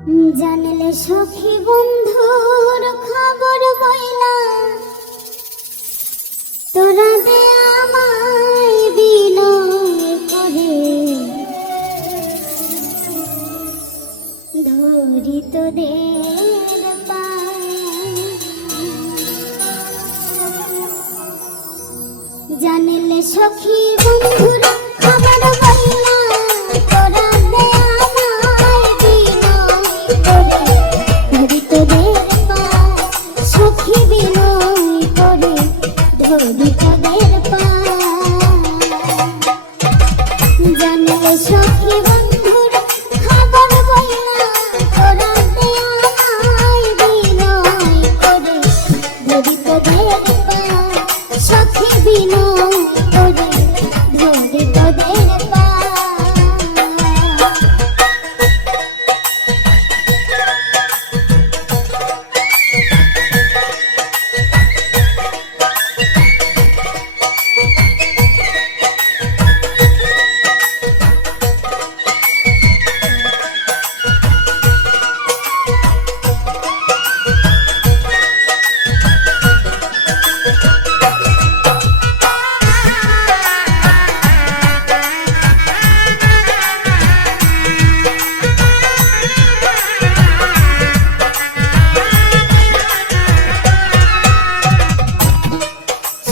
জানলে সখী বন্ধুর খবর বইলা তোরা দে আমায় বিনয় করে ধরি তোদের পায়। জানলে সখী বন্ধুর খবর বইলা তোরা দে আমায় বিনয় করে ধরি তোদের পায়। সখী বিনয় করে ধরি তোদের পায়। জানলে সখী বন্ধুর খবর বইলা তোরা দে আমায় বিনয় করে ধরি তোদের পায়। সখী বিনয় করে ধরি তোদের পায়।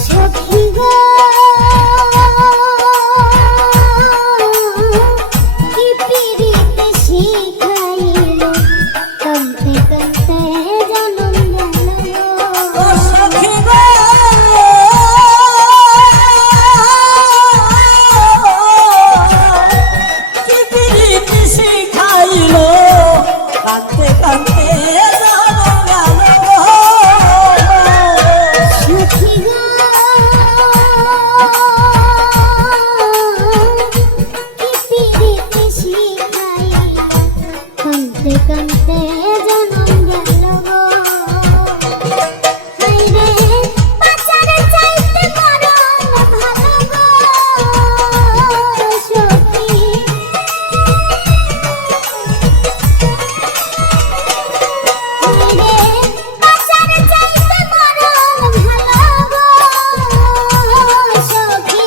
সখী গো কি পিরিতে শিখাইলো কাঁদতে কাঁদতে জনম গেল। ও সখী গো কি পিরিতি শিখাইলো কাঁদতে কাঁদতে জনম গেল। সখী গো কি পিরিতে শিখাইলো কাঁদতে কাঁদতে জনম গেল গো। হায়রে বাঁচার চাইতে মরণ ভালো গো সখী। হায়রে বাঁচার চাইতে মরণ ভালো গো সখী।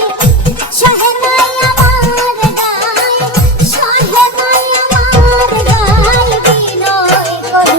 সহে নাই আমার গায়, সহে নাই আমার গায় বিনয় করে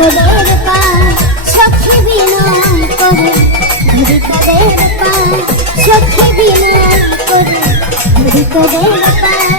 তোদের পায় সখী বিনয় করে ধরি তোদের পায় সখী বিনয় করে ধরি তোদের পায়